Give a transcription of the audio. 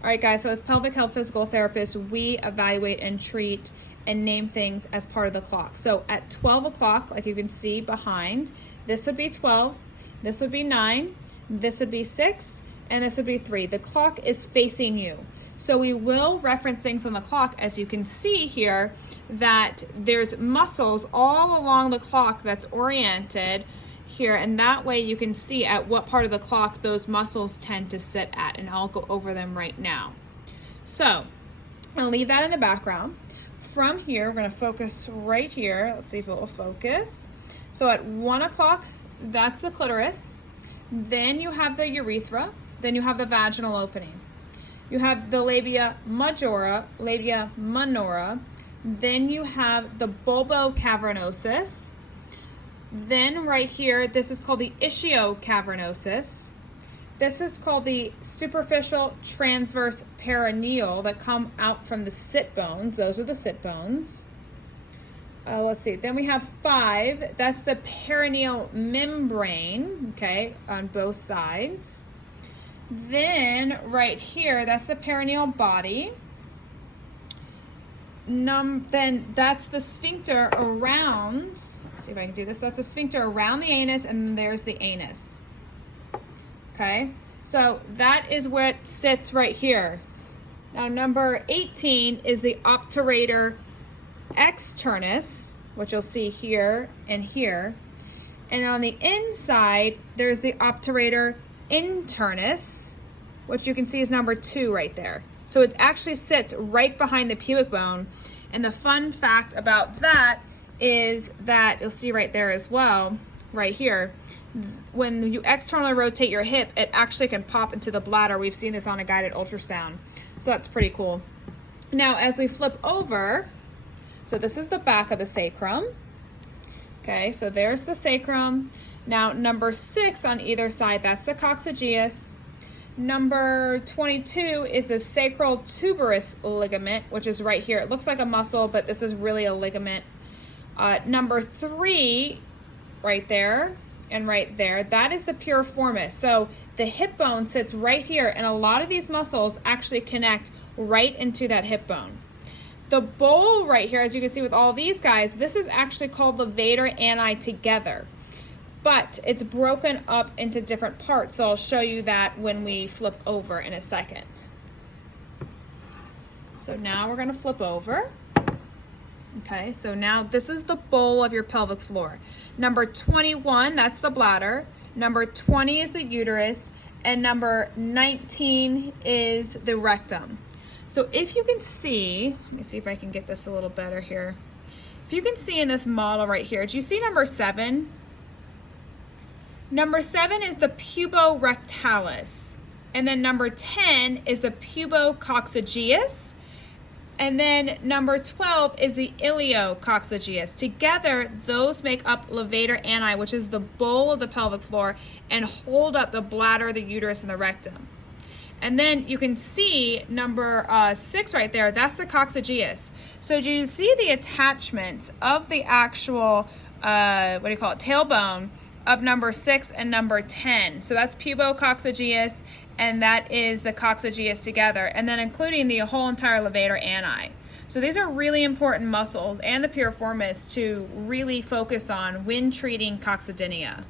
All right, guys, so as pelvic health physical therapists, we evaluate and treat and name things as part of the clock. So at 12 o'clock, like you can see behind, this would be 12, this would be 9, this would be 6, and this would be 3. The clock is facing you. So we will reference things on the clock, as you can see here, that there's muscles all along the clock that's oriented here, and that way you can see at what part of the clock those muscles tend to sit at, and I'll go over them right now. So I'll leave that in the background. From here, we're going to focus right here. Let's see if it will focus. So at 1 o'clock, that's the clitoris. Then you have the urethra. Then you have the vaginal opening. You have the labia majora, labia minora. Then you have the bulbocavernosus. Then right here, this is called the ischiocavernosus. This is called the superficial transverse perineal that come out from the sit bones. Those are the sit bones. Let's see. Then we have 5. That's the perineal membrane, okay, on both sides. Then right here, that's the perineal body. Then that's the sphincter around, let's see if I can do this. That's a sphincter around the anus, and then there's the anus. Okay, so that is what sits right here. Now number 18 is the Octerator Externus, which you'll see here and here. And on the inside, there's the Octerator Internus, which you can see is number 2 right there. So it actually sits right behind the pubic bone. And the fun fact about that is that you'll see right there as well, right here, when you externally rotate your hip, it actually can pop into the bladder. We've seen this on a guided ultrasound. So that's pretty cool. Now, as we flip over, so this is the back of the sacrum. Okay, so there's the sacrum. Now, number 6 on either side, that's the coccygeus. Number 22 is the sacral tuberous ligament, which is right here. It looks like a muscle, but this is really a ligament. Number 3, right there and right there, that is the piriformis. So the hip bone sits right here, and a lot of these muscles actually connect right into that hip bone. The bowl right here, as you can see with all these guys, this is actually called levator ani together. But it's broken up into different parts, so I'll show you that when we flip over in a second. So now we're going to flip over. Okay, so now this is the bowl of your pelvic floor. Number 21, that's the bladder. Number 20 is the uterus. And number 19 is the rectum. So if you can see, let me see if I can get this a little better here. If you can see in this model right here, do you see number 7? Number 7 is the puborectalis, and then number 10 is the pubococcygeus, and then number 12 is the iliococcygeus. Together, those make up levator ani, which is the bowl of the pelvic floor, and hold up the bladder, the uterus, and the rectum. And then you can see number 6 right there, that's the coccygeus. So do you see the attachments of the actual, tailbone of number 6 and number 10. So that's pubococcygeus, and that is the coccygeus together, and then including the whole entire levator ani. So these are really important muscles and the piriformis to really focus on when treating coccydynia.